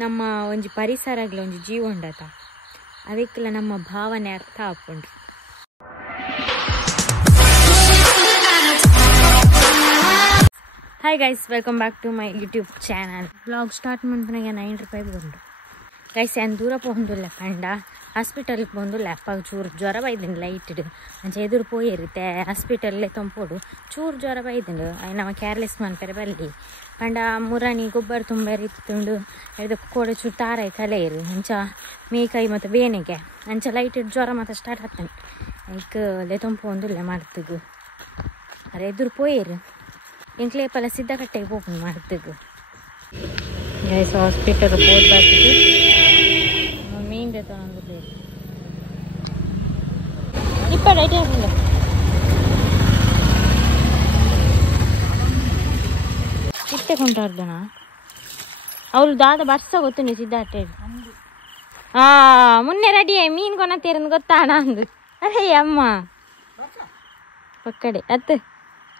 ನಮ್ಮ ಒಂಜಿ ಪರಿಸರಗ್ಲ ಒಂಜಿ ಜೀವ ಉಂಡತ ಅದಕ್ಕೆಲ್ಲ ನಮ್ಮ ಭಾವನೆ ಅರ್ಥ ಆಪುಂಡು. Hi guys, welcome back to my YouTube channel. Vlog start ಮಾಡ್ತಾನಾಗ 9 ರೂಪಾಯಿ ಬಂದು ಗೈಸ್ ಏನು ದೂರ ಪೋಂದುಲ್ಲ ಕಂಡ ಹಾಸ್ಪಿಟಲ್ಗೆ ಬಂದುಲ್ಲ ಅಪ್ಪಾಗ ಚೂರು ಜ್ವರ ಬೈದಿನಿ ಲೈಟ್ ಅಂಚೆ ಎದುರು ಪೋಯಿರುತ್ತೆ ಹಾಸ್ಪಿಟಲ್ಲೇ ತಂಪೋಡು ಚೂರು ಜ್ವರ ಬೈದಿಂಡು ನಮ್ಮ ಕೇರ್ಲೆಸ್ ಮನ್ಪೆರೆ ಬಲ್ಲಿ ಕಂಡ ಮುರಾಣಿ ಗೊಬ್ಬರ ತುಂಬರಿತ್ತುಂಡು ಇದು ಕೋಡ ಚೂರು ತಾರಾಯಿ ಕಲೆಯಿರು ಅಂಚ ಮೇಕೈ ಮತ್ತು ಬೇನೆಗೆ ಅಂಚ ಲೈಟ್ ಜ್ವರ ಮತ್ತು ಸ್ಟಾರ್ಟ್ ಆಗ್ತಾನೆ ಲೆ ತಂಪೊಂದುಲ್ಲ ಮಾಡ್ತಿಗು ಅರೆ ಎದುರು ಪೋಯಿರು ಎಂಕ್ಲೇಪಲ್ಲ ಸಿದ್ಧ ಕಟ್ಟೆಗೆ ಹೋಗಿ ಮಾಡ್ತಿಗು ಗೈಸ್ ಹಾಸ್ಪಿಟಲ್ ಹೋದ್ ಬರ್ತಿದ್ದು ಮೀನ್ ತಗೊಂಡು ಬೇರೆ ಇಪ್ಪ ರೈಟ್ ಆಗಿಲ್ಲ ಇತ್ತೆ ಕೊಂಟಾರ್ದನ ಅವಳು ದಾದ ಬರ್ಸ ಗೊತ್ತುಂಡು ಸಿದ್ಧಾರ್ಥ ಮುನ್ನೆ ರೆಡಿ ಮೀನ್ ಕೊನತ್ತೇರಂದು ಗೊತ್ತಾಣ ಅಂದು ಅರೇ ಅಮ್ಮ ಪಕ್ಕಡೆ ಅತ್ತು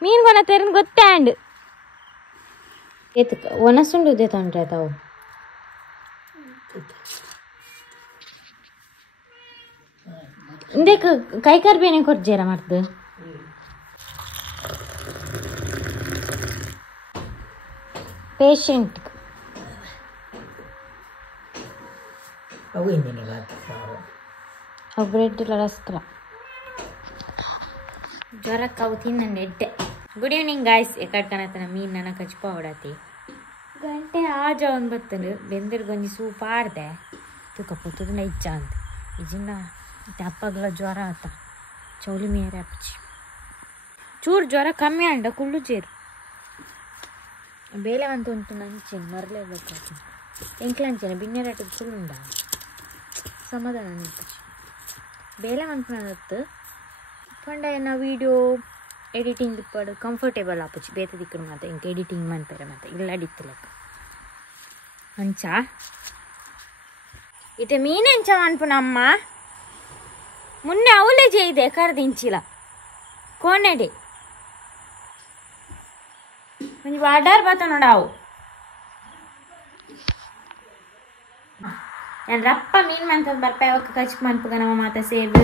ಮೀನ್ ಕೊನತ್ತೇರಂದು ಗೊತ್ತಾಂಡು ಏತಕ್ಕೆ ಒಣಸುಂಡು ಉದ್ದೆ ತೊಂದ್ರೆ ತಾವು ಇಂದಕ್ಕೆ ಕೈಕಾರ್ ಬೇನೆ ಕೊರ್ಜೇರ ಮಾಡ್ದು ಪೇಷಂಟ್ ಅವು ಬ್ರೆಡ್ ಇಲ್ಲ ರಸ್ಕಲ ಜ್ವರಕ್ಕೆ ಅವು ತಿನ್ನಂಡು ಎಡ್ಡೆ. Good evening guys. ಎಕಡ್ಕನತನ ಮೀನು ನನಗೆ ಕಚ್ಪ ಹೊಡತಿ ಗಂಟೆ ಆಜ ಒಂದು ಬತ್ತಂಡು ಬೆಂದಿರ್ಗೊಂಜಿ ಸೂಪ್ ಆಡ್ದೆ ತೂಕ ಪುತ್ತದ ಇಜ್ಜ ಅಂತ ಇಜಿಂದ ಅಪ್ಪಗಲ ಜ್ವರ ಆತ ಚೌಲಿ ಮೇರೆ ಅಪ್ಪಚ್ಚಿ ಚೂರು ಜ್ವರ ಕಮ್ಮಿ ಅಂಡ ಕುಳ್ಳು ಚೇರು ಬೇಲೆ ಅಂತ ಉಂಟು ನಂಚೇನು ಮರಲೇಬೇಕಾಗ್ತದೆ ಎಂಕ್ಲಂಚೇನೆ ಬಿನ್ನೆರಾಟದ ಸುಳ್ಳುಂಡ ಸಮಾಧಾನ ಅನಿಪಚ್ಚಿ ಬೇಲೆ ಅನ್ಪಣತ್ತು ಪಂಡ ನಾ ವೀಡಿಯೋ ಎಡಿಟಿಂಗ್ ಇಪ್ಪಡು ಕಂಫರ್ಟೇಬಲ್ ಆಪಚ್ಚಿ ಬೇತ ದಿಕ್ಕರು ಮಾತ್ರ ಇಂಕ ಎಡಿಟಿಂಗ್ ಮಾಡ್ತಾರೆ ಮತ್ತೆ ಇಲ್ಲ ಅಡಿತ್ತಲೆಕ್ಕ ಅಂಚ ಇತ್ತೆ ಮೀನೆಂಚ ಅನ್ಪುನ ಅಮ್ಮ ಮುನ್ನೆ ಅವಲೇ ಜೈದೆ ಕರ್ದಿಂಚಿಲ್ಲ ಕೋನೆಡೆ ಒಂಜಿ ವಾಡಾರ್ ಬತ್ತ ನೋಡ ಅವು ನಾನು ರಪ್ಪ ಮೀನು ಮಂತದ ಬರ್ಪೆ ಅವಕ್ಕ ಕಚ್ ಮನ್ಪುಗ ನಮ್ಮ ಮಾತ ಸೇವ್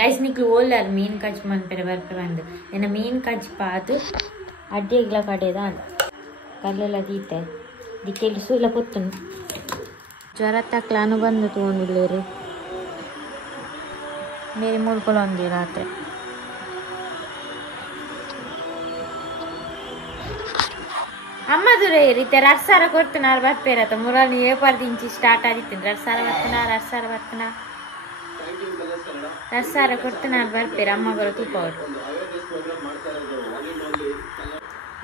ಗೈಸ್ ನಿಕ್ಲು ಓಲ್ಲಾರು ಮೀನು ಕಚ್ ಮನ್ಪೆರೆ ಬರ್ಪೆ ಬಂದು ಏನ ಮೀನು ಕಚ್ ಪಾತು ಅಡ್ಡಿಗ್ಲ ಕಡೆದ ಕಲ್ಲೆಲ್ಲ ತೀತೆ ದಿಕ್ಕೆಲ್ಲಿ ಸೂಲ ಕೊತ್ತುಂಡು ಜ್ವರ ತಕ್ಲಾನು ಬಂದು ತೊಗೊಂಡಿಲ್ಲೇರು ಬೇರೆ ಮೂಲ್ಕೊಳ್ಳೊಂದು ರಾತ್ರಿ ಅಮ್ಮದು ರೀತಿ 2 ಸಾವಿರ ಕೊಡ್ತನಾರು ಬರ್ಪೇರತ್ತ ಮುರಾನಿ ಏಪಾರ್ದು ಇಂಚಿ ಸ್ಟಾರ್ಟ್ ಆಗಿತ್ತು 2 ಸಾವಿರ ಬರ್ತನಾರು 2 ಸಾವಿರ ಬರ್ತನಾ 2 ಸಾವಿರ ಕೊಡ್ತನಾರು ಬರ್ಪೇರ ಅಮ್ಮಗರ ತೂಪ ಅವರು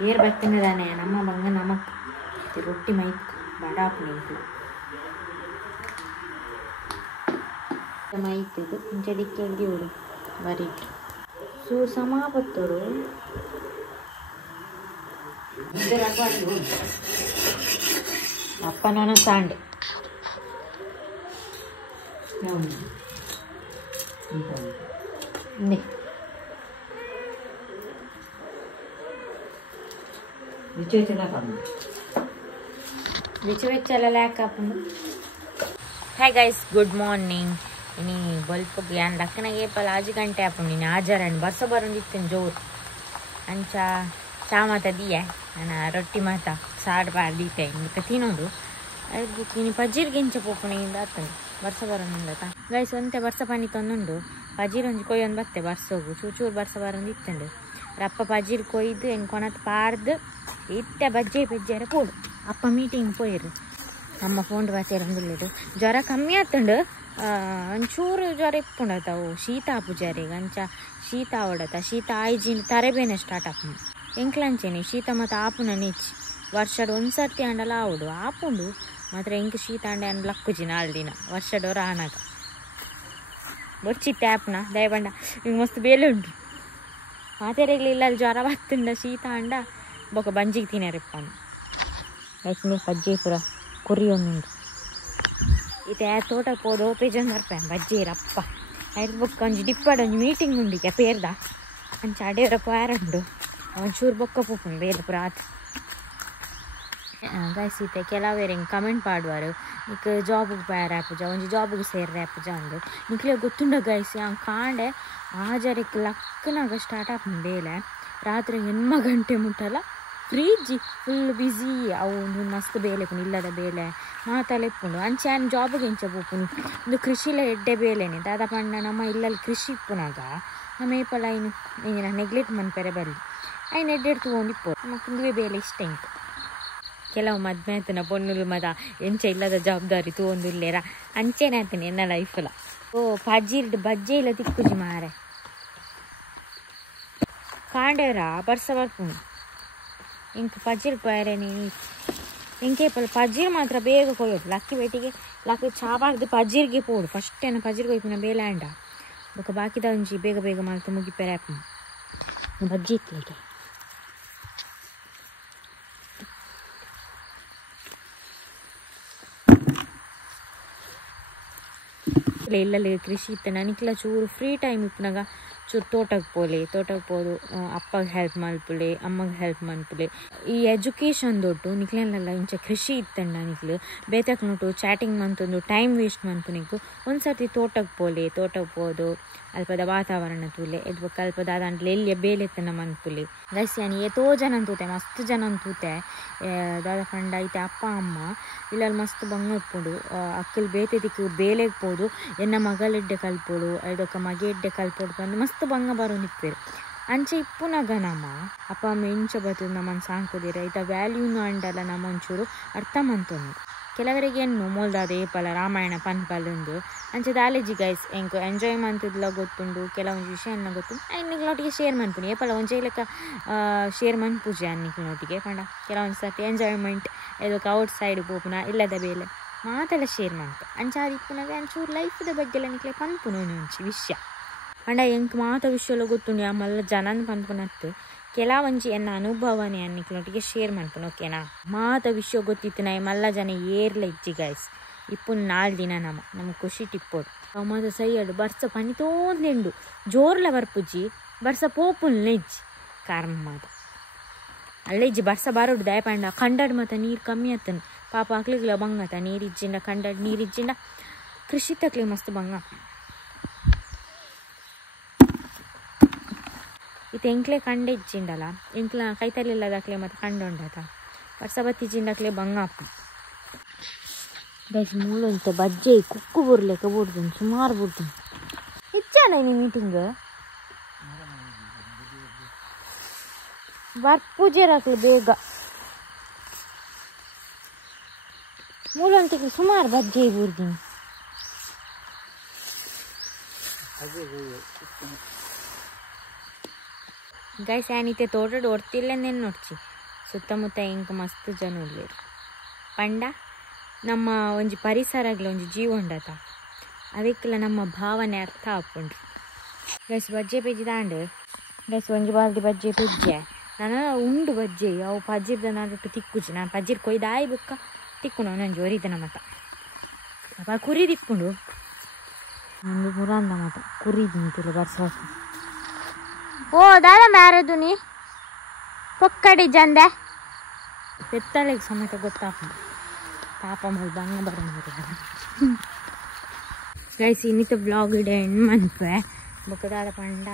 ಏರ್ ಬರ್ತಿನದಾನೆ ನಮ್ಮ ಬಂಗ ನಮಕ್ ರೊಟ್ಟಿ ಮೈತ್ ಬಡಾಪ್ ನಿಂತು ಮೈತಿದ್ದು ಇಂಚೆ ದಿಕ್ಕೆಲ್ಗಿ ಹುಡು ಬರೀ ಸೂರು ಸಮಾಪತ್ತರು ಅಪ್ಪನ ಸಾಂಡೆ ಬಿಚ್ಚೆಲ್ಲ ಲ್ಯಾಕ್ ಹಾಕೊಂಡು. Hi guys, good morning. ಇನಿ ಬಲ್ಪ್ ಗ್ಯಾನ್ ದಕ್ಕನಾಗೆ ಪಲ್ಲ 5 ಗಂಟೆ ಹಾಕೊಂಡು ನೀನು ಆಜಾರಣ್ಣ ಬರ್ಸ ಬರೋಂದಿತ್ತೇನೆ ಜೋರು ಅಂಚ ಚಾ ಮಾತ ದಿಯೆ ನಾನು ರೊಟ್ಟಿ ಮಾತ ಸಾರು ಬಾರ್ದಿತ್ತೆ ಇಂಕ ತಿನ್ನೋದು ಅದಕ್ಕೆ ನೀನು ಪಜ್ಜಿರ್ಗೆ ಇಂಚ ಪೋಪುಣಿಂದ ಆತಂದು ಬರ್ಸ ಬರೋಂದ ಗೈಸ್ ಒಂತೆ ಬರ್ಸ ಪನಿ ತಂದುಂಡು ಪಜೀರ್ ಒಂಜಿ ಕೊಯ್ಯೊಂದು ಬತ್ತೆ ಬರ್ಸೋಗು ಚೂರು ಬರ್ಸ ಬರೋಂದು ಇತ್ತಂಡು ರಪ್ಪ ಪಜೀರ್ ಕೊಯ್ದು ಹೆಂಗೆ ಕೊನತ್ ಪಾರ್ದು ಇತ್ತೆ ಬಜ್ಜೆ ಪೆಜ್ಜೆರೆ ಪೋಡು ಅಪ್ಪ ಮೀಟಿಂಗ್ ಪೋಯಿರು ಅಮ್ಮ ಫೋನ್ ಬರ್ತೇರಂದುಳ್ಳಿಡು ಜ್ವರ ಕಮ್ಮಿ ಆತಂಡು ಒಂಚೂರು ಜ್ವರ ಇಪ್ಪುಂಡತಾವು ಶೀತ ಆಪು ಜ್ವರಿಗೆ ಅಂಚ ಶೀತ ಆವಡತ ಶೀತ ಆಯ್ಜಿನ ತರೆಬೇನೆ ಸ್ಟಾರ್ಟ್ ಆಪು ಎಂಕ್ಲಂಚೇನೆ ಶೀತ ಮತ್ತು ಆಪುನ ನೀಚಿ ವರ್ಷದ 1 ಸರ್ತಿ ಅಂಡಲ ಆವುಡು ಆಪುಂಡು ಮಾತ್ರ ಎಂಕ್ ಶೀತ ಅಂಡೆ ಅಂಡ್ ಲಕ್ಕುಜಿ ನಾಳೆ ದಿನ ವರ್ಷದವ್ರು ಆನಾಗ ಬೊಚ್ಚಿತ್ತೆ ಆಪ್ನ ದಯಬಂಡ ಈಗ ಮಸ್ತ್ ಬೇಲೆ ಉಂಟು ಮಾತೆರೆಗ್ಲಿಲ್ಲ ಜ್ವರ ಬತ್ತುಂಡ ಶೀತ ಅಂಡ ಬೊಕ ಬಂಜಿಗೆ ತಿನ್ನರಿಪ್ಪನು ಲಕ್ಷ್ಮಿ ಪಜ್ಜಿ ಪುರ ಕುರಿ ಒಂದುಂಡು ಇತ್ತೆ ತೋಟಕ್ಕೆ ಹೋದು ಪೇಜೊಂದು ಬರ್ಪೆ ಬಜ್ಜಿ ರಪ್ಪ ಆಯ್ತು ಬೊಕ್ಕ ಒಂಜಿ ಡಿಪ್ಪಡ್ ಒಂಜಿ ಮೀಟಿಂಗ್ ಉಂಡಿಗೆ ಪೇರ್ದ ಅಂಚ ಅಡೇವ್ರ ಪಾರಂಡು ಒಂಚೂರು ಬೊಕ್ಕ ಪೋಪುಂಡು ಬೇರೆ ಪುರ ಆತು ಗೈಸ್ ಈತೆ ಕೆಲವೇರೆ ಹಿಂಗೆ ಕಮೆಂಟ್ ಮಾಡುವರು ನಿಕ್ ಜಾಬ್ಗೆ ಬಯರ್ ಆಪುಜ ಒಂಜಿ ಜಾಬ್ಗೆ ಸೇರ್ರೆ ಆಪುಜ ಅಂದು ನಿಕ್ಲೆ ಗೊತ್ತುಂಡ ಗೈಸ್ ಹಂಗೆ ಕಾಂಡೆ ಆಜಾರಕ್ಕೆ ಲಕ್ಕನಾಗ ಸ್ಟಾರ್ಟ್ ಆಪುಂಡು ಬೇಲೆ ರಾತ್ರಿ 8 ಗಂಟೆ ಮುಟ್ಟಲ್ಲ ಫ್ರೀಜ್ ಫುಲ್ ಬ್ಯುಸಿ ಅವು ಒಂದು ಮಸ್ತ್ ಬೇಲೆಪುಂಡು ಇಲ್ಲದ ಬೇಲೆ ಮಾತಲೆಪ್ಪುಂಡು ಅಂಚೆ ಆನ್ ಜಾಬ್ಗೆ ಎಂಚ ಪೋಪುನು ಇಂದು ಕೃಷಿಲ ಎಡ್ಡೆ ಬೇಲೆನೆ ದಾದ ಪಂಡ ನಮ್ಮ ಇಲ್ಲಲ್ಲಿ ಕೃಷಿ ಇಪ್ಪುನಾಗ ನಮ್ಮ ಏಪಲ ಇನ್ನು ನೆಗ್ಲೆಕ್ಟ್ ಮನ್ಪೆರೆ ಬರಲಿ ಐನು ಎಡ್ಡೆಡ್ ತಗೊಂಡಿಪ್ಪು ನಮಕ್ ಬೇಲೆ ಇಷ್ಟ ಇಂಟು ಕೆಲವು ಮದ್ಮೆ ಆತನ ಪೊಣ್ಣುಲು ಮದ ಎಂಚ ಇಲ್ಲದ ಜವಾಬ್ದಾರಿ ತಗೊಂಡಿಲ್ಲೇರ ಅಂಚೆನೆ ಆತನೆ ಎನ್ನ ಲೈಫಲ್ಲ ಓ ಪಜ್ಜಿರ್ಡ್ ಬಜ್ಜೆ ಇಲ್ಲ ತಿಕ್ಕುಜಿ ಮಾರೆ ಕಾಂಡೇರ ಬರ್ಸ ಬರ್ಪುಂಡು ಇಂಕ ಪಜ್ಜಿರ್ ಪಾಯರೆ ನೀನು ಇಂಕೆ ಪಜ್ಜಿರ್ ಮಾತ್ರ ಬೇಗ ಕೊಯ್ಯೋದು ಲಕ್ಕಿ ಬೇಟಿಗೆ ಲಕ್ಕಿ ಚಾವಾಡ್ದು ಪಜ್ಜಿರ್ಗೆ ಪೋಡು ಫಸ್ಟ್ ಏನು ಪಜ್ಜಿರ್ಗೆ ಹೋಯ್ತು ಬೇಲೆ ಅಂಡ ಬೊಕ್ಕ ಬಾಕಿದ ಒಂಜಿ ಬೇಗ ಬೇಗ ಮಾಲ್ತು ಮುಗಿಪೆರೆ ಆಪು ಬಜ್ಜಿ ಇತ್ತಲಿಗೆ ಇಲ್ಲಲ್ಲಿ ಕೃಷಿ ಇತ್ತು ನನಕ್ಲ ಚೂರು ಫ್ರೀ ಟೈಮ್ ಇಪ್ಪನಾಗ ಚೂರು ತೋಟಕ್ಕೆ ಪೋದು ಅಪ್ಪಗೆ ಹೆಲ್ಪ್ ಮಲ್ಪುಲೆ ಅಮ್ಮಗೆ ಹೆಲ್ಪ್ ಮಲ್ಪುಲೆ ಈ ಎಜುಕೇಷನ್ ದೊಡ್ಡು ನಿಕ್ಲೆಲ್ಲ ಇಂಚ ಕೃಷಿ ಇತ್ತಂಡ ನಿಕ್ಲು ಬೇತಕ್ಕೆ ನೋಟು ಚಾಟಿಂಗ್ ಮಂತೊಂದು ಟೈಮ್ ವೇಸ್ಟ್ ಮಂತು ನಿಕ್ಕು ಒಂದು ಸರ್ತಿ ತೋಟಕ್ಕೆ ಪೋದು ಅಲ್ಪದ ವಾತಾವರಣ ತೂಲೆ ಎದ್ದು ಅಲ್ಪದ ಅದಂಟ್ಲೆ ಎಲ್ಲಿಯ ಬೇಲೆ ತನ್ನ ಮನ್ಪುಲೆ ಗೈಸ್ ಯಾನಿ ಏತೋ ಜನ ಅಂತೂತೆ ಮಸ್ತ್ ಜನ ಅಂತೂತೆ ದಾದ ಪಂಡ ಐತೆ ಅಪ್ಪ ಅಮ್ಮ ಇಲ್ಲಲ್ಲಿ ಮಸ್ತ್ ಬಂಗ ಇಪ್ಪುಡು ಅಕ್ಕಲ್ ಬೇತೆ ದಿಕ್ಕು ಬೇಲೆಗೆ ಪೋದು ಎನ್ನ ಮಗಲೆಡ್ಡೆ ಕಲ್ಪೋಡು ಐದೊಕ್ಕ ಮಗೆ ಎಡ್ಡೆ ಕಲ್ಪೋಡು ಬಂದು ಮಸ್ತ್ ಬಂಗ ಬರೋ ನಿಪ್ಪೇರು ಅಂಚೆ ಇಪ್ಪುನಾಗ ನಮ್ಮ ಅಪ್ಪ ಅಮ್ಮ ಇಂಚ ಬರ್ತದೆ ನಮ್ಮನ್ನು ಸಾಂಕುದಿರ ಐತ ವ್ಯಾಲ್ಯೂನು ಅಂಡಲ್ಲ ನಮ್ಮ ಒಂಚೂರು ಅರ್ಥ ಮಂತೊಂದು ಕೆಲವರಿಗೆ ಎನ್ನು ಮೋಲ್ದಾದ ಏಪಲ ರಾಮಾಯಣ ಪನ್ಪಲ್ಲೊಂದು ಅಂಚೆ ದಾಲೇಜಿ ಗೈಸ್ ಎಂಕು ಎಂಜಾಯ್ ಮಂತಿದ್ಲ ಗೊತ್ತುಂಡು ಕೆಲವೊಂದು ವಿಷಯನ ಗೊತ್ತುಂಡು ಅನ್ನಿಕ್ಲೊಟ್ಟಿಗೆ ಶೇರ್ ಮನ್ಪುನಿ ಏಪಲ ಒಂಚೆ ಲೆಕ್ಕ ಶೇರ್ ಮನ್ಪೂಜೆ ಅನ್ನಿಕ್ಲೊಟ್ಟಿಗೆ ಪಂಡ ಕೆಲವೊಂದು ಸರ್ತಿ ಎಂಜಾಯ್ಮೆಂಟ್ ಇದಕ್ಕೆ ಔಟ್ ಸೈಡ್ ಪೋಪುನ ಇಲ್ಲದ ಬೇಲೆ ಮಾತೆಲ್ಲ ಶೇರ್ ಮನ್ಪು ಅಂಚೆ ಆದಿಪ್ಪುನಾಗ ಅಂಚೂರು ಲೈಫ್ದ ಬಗ್ಗೆ ಎಲ್ಲ ನಿಕ್ಲೆ ಪನ್ಪುನು ಒಂಚಿ ವಿಷಯ ಪಂಡ ಎಂಕ್ ಮಾತ ವಿಷಯಲ್ಲ ಗೊತ್ತುಂಡು ಆ ಮಲ್ಲ ಜನನ್ ಪನ್ಪುನತ್ತು ಕೆಲವೊಂಜಿ ಎನ್ನ ಅನುಭವನೆ ಅನ್ನಿಕ್ಲೊಟ್ಟಿಗೆ ಶೇರ್ ಮನ್ಪುನು ಓಕೆನಾ ಮಾತ ವಿಷಯ ಗೊತ್ತಿತ್ತು ನಾ ಮಲ್ಲ ಜನ ಏರ್ಲ ಇಜ್ಜಿ ಗೈಸ್ ಇಪ್ಪುನ್ 4 ದಿನ ನಮಗೆ ಖುಷಿ ಟಿಪ್ಪೋಡು ಮಾತ ಸೈಯಡು ಬರ್ಸ ಪನಿತೋಂದೆಂಡು ಜೋರ್ಲ ಬರ್ಪುಜಿ ಬರ್ಸ ಪೋಪುಲ್ನ ಇಜ್ಜಿ ಕಾರಣ ಮಾತ ಅಲ್ಲೇ ಇಜ್ಜಿ ಬರ್ಸ ಬರೋಡು ದಯಪಂಡ ಕಂಡಡ್ ಮಾತ ನೀರು ಕಮ್ಮಿ ಆತನು ಪಾಪ ಹಾಕ್ಲಿಗ್ಲ ಬಂಗತ ನೀರು ಇಜ್ಜಿಂಡ ಕಂಡಡ್ ನೀರು ಇಜ್ಜಿಂಡ ಕೃಷಿ ತಕ್ಲಿ ಮಸ್ತ್ ಬಂಗ ಇದು ಎಂಕ್ಲೆ ಕಂಡೆ ಇಜ್ಜಿಂಡಲ್ಲ ಎಂಕ್ಲ ಕೈತಲಿಲ್ಲದಾಕ್ಲೆ ಮತ್ತು ಕಂಡುಂಡತ ವರ್ಷ ಬತ್ತಿಜ್ಜಿಂಡಕ್ಲೆ ಬಂಗಾಪು ಗೈಸ್ ಮೂಲಂತೆ ಬಜ್ಜೆ ಕುಕ್ಕು ಬುರ್ಲೆಕ್ಕ ಬುಡ್ದು ಸುಮಾರು ಬುಡ್ದು ಇಚ್ಚಾನ ನೀ ಮೀಟಿಂಗ್ ಬರ್ಪೂಜೆ ರಾಕ್ಲೆ ಬೇಗ ಮೂಲಂತಿಗೆ ಸುಮಾರು ಬಜ್ಜೆ ಬುಡ್ದಿನಿ ಗೈಸ್ ಏನಿತ್ತೆ ತೋಟಡ್ ಹೊರ್ತಿಲ್ಲೇನೇನು ನೋಡ್ಚಿ ಸುತ್ತಮುತ್ತ ಹೆಂಗೆ ಮಸ್ತ್ ಜನ ಉಳ್ಳೇರು ಪಂಡ ನಮ್ಮ ಒಂಜಿ ಪರಿಸರಗ್ಲ ಒಂಜಿ ಜೀವ ಉಂಡತ ಅದಕ್ಕೆಲ್ಲ ನಮ್ಮ ಭಾವನೆ ಅರ್ಥ ಹಾಕೊಂಡ್ರಿ ಗೈಸ್ ಬಜ್ಜೆ ಪೆಜ್ಜಿ ದಾಂಡು ಗೈಸ್ ಒಂಜಿ ಬಾಲ್ದಿ ಬಜ್ಜೆ ಪೆಜ್ಜೆ ನಾನು ಉಂಡು ಬಜ್ಜೆ ಅವು ಪಜ್ಜಿರ್ದ ನಾಡೊಟ್ಟು ತಿಕ್ಕುಜಿ ನಾನು ಪಜ್ಜಿರ್ ಕೊಯ್ದಾಯಿ ಬುಕ್ಕ ತಿಕ್ಕುನು ನನ್ನ ಜೋರಿದನ ಮತ ಅಪ್ಪ ಕುರಿ ತಿಕ್ಕೊಂಡು ಒಂದು ಮುರಾಂದ ಮತ ಕುರಿ ನಿಂತಿಲ್ಲ ಬರ್ಸ ಓ ದಾದ ಮ್ಯಾರದು ನೀ ಪೊಕ್ಕಡಿ ಜಂದೆ ಬೆತ್ತಳೆಗೆ ಸಮೇತ ಗೊತ್ತಾಪ ಪಾಪ ಮಲ್ ಬಂಗ ಬರ ಗೈಸ್ ಇನ್ನಿತ ಬ್ಲಾಗ್ ಇಡೆ ಹೆಣ್ಣು ಮನ್ಪೆ ಬೊಕ್ಕದಾದ ಪಂಡ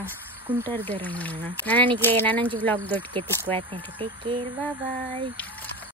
ಕುಂಟರ್ದರ ನನನಿಕ್ಲೆ ನನಂಚಿ ಬ್ಲಾಗ್ ದೊಟ್ಟಿಗೆ ತಿಕ್ಕು ಟೇಕ್ ಕೇರ್ ಬಾಯ್